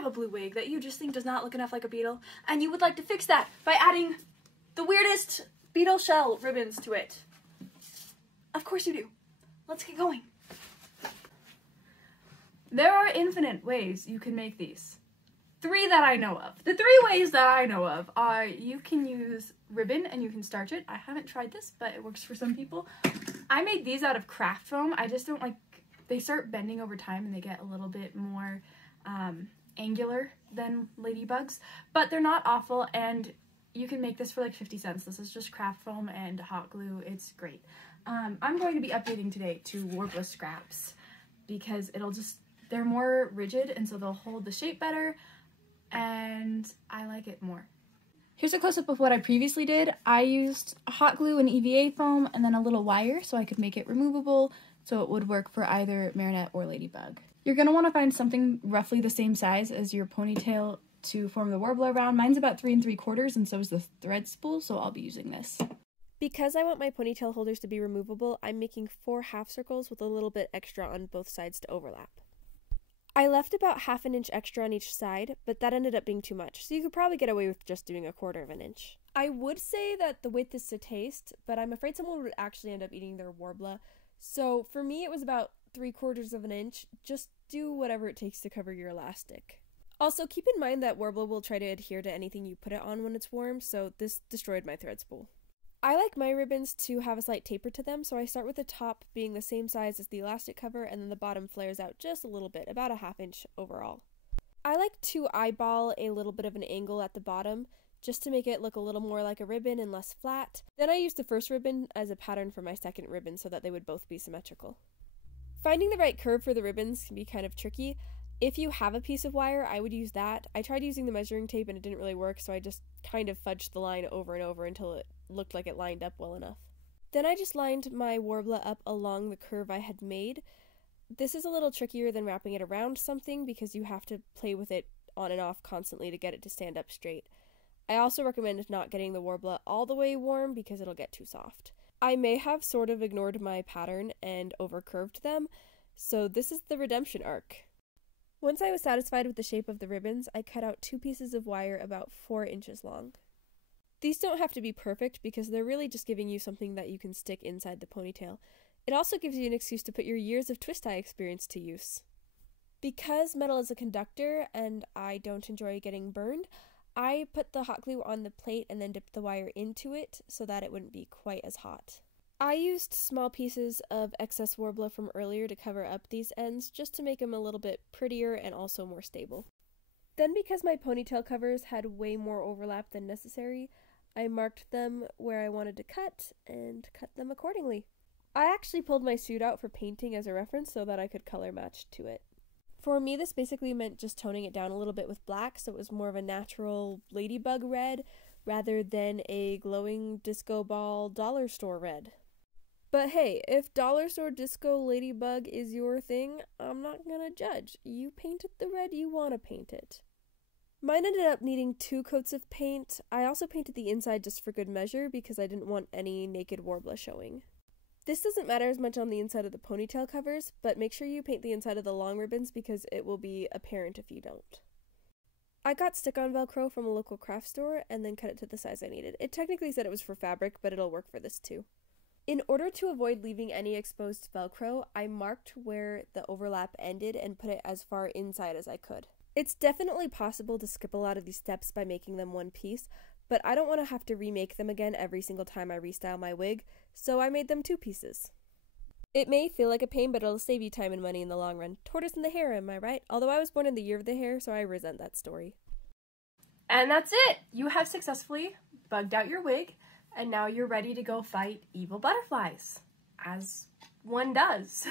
have a blue wig that you just think does not look enough like a beetle, and you would like to fix that by adding the weirdest beetle shell ribbons to it? Of course you do. Let's get going. There are infinite ways you can make these. 3 that I know of. The 3 ways that I know of are you can use ribbon and you can starch it. I haven't tried this, but it works for some people. I made these out of craft foam. I just don't like, they start bending over time and they get a little bit more angular than ladybugs, but they're not awful, and you can make this for like 50 cents. This is just craft foam and hot glue. It's great. I'm going to be updating today to Worbla scraps because they're more rigid and so they'll hold the shape better, and I like it more. Here's a close-up of what I previously did. I used hot glue and EVA foam and then a little wire so I could make it removable so it would work for either Marinette or Ladybug. You're going to want to find something roughly the same size as your ponytail to form the Worbla around. Mine's about 3 3/4 and so is the thread spool, so I'll be using this. Because I want my ponytail holders to be removable, I'm making 4 half circles with a little bit extra on both sides to overlap. I left about 1/2 inch extra on each side, but that ended up being too much, so you could probably get away with just doing 1/4 inch. I would say that the width is to taste, but I'm afraid someone would actually end up eating their Worbla, so for me it was about 3/4 inch. Just do whatever it takes to cover your elastic. Also, keep in mind that Worbla will try to adhere to anything you put it on when it's warm, so this destroyed my thread spool. I like my ribbons to have a slight taper to them, so I start with the top being the same size as the elastic cover, and then the bottom flares out just a little bit, about 1/2 inch overall. I like to eyeball a little bit of an angle at the bottom, just to make it look a little more like a ribbon and less flat. Then I used the first ribbon as a pattern for my second ribbon so that they would both be symmetrical. Finding the right curve for the ribbons can be kind of tricky. If you have a piece of wire, I would use that. I tried using the measuring tape and it didn't really work, so I just kind of fudged the line over and over until it looked like it lined up well enough. Then I just lined my Worbla up along the curve I had made. This is a little trickier than wrapping it around something because you have to play with it on and off constantly to get it to stand up straight. I also recommend not getting the Worbla all the way warm because it'll get too soft. I may have sort of ignored my pattern and over-curved them, so this is the redemption arc. Once I was satisfied with the shape of the ribbons, I cut out 2 pieces of wire about 4 inches long. These don't have to be perfect because they're really just giving you something that you can stick inside the ponytail. It also gives you an excuse to put your years of twist tie experience to use. Because metal is a conductor and I don't enjoy getting burned, I put the hot glue on the plate and then dipped the wire into it so that it wouldn't be quite as hot. I used small pieces of excess Worbla from earlier to cover up these ends just to make them a little bit prettier and also more stable. Then because my ponytail covers had way more overlap than necessary, I marked them where I wanted to cut and cut them accordingly. I actually pulled my suit out for painting as a reference so that I could color match to it. For me, this basically meant just toning it down a little bit with black so it was more of a natural ladybug red rather than a glowing disco ball dollar store red. But hey, if dollar store disco ladybug is your thing, I'm not gonna judge. You painted the red you want to paint it. Mine ended up needing 2 coats of paint. I also painted the inside just for good measure because I didn't want any naked Worbla showing. This doesn't matter as much on the inside of the ponytail covers, but make sure you paint the inside of the long ribbons because it will be apparent if you don't. I got stick-on Velcro from a local craft store and then cut it to the size I needed. It technically said it was for fabric, but it'll work for this too. In order to avoid leaving any exposed Velcro, I marked where the overlap ended and put it as far inside as I could. It's definitely possible to skip a lot of these steps by making them one piece, but I don't want to have to remake them again every single time I restyle my wig, so I made them 2 pieces. It may feel like a pain, but it'll save you time and money in the long run. Tortoise in the hare, am I right? Although I was born in the year of the hare, so I resent that story. And that's it! You have successfully bugged out your wig, and now you're ready to go fight evil butterflies, as one does.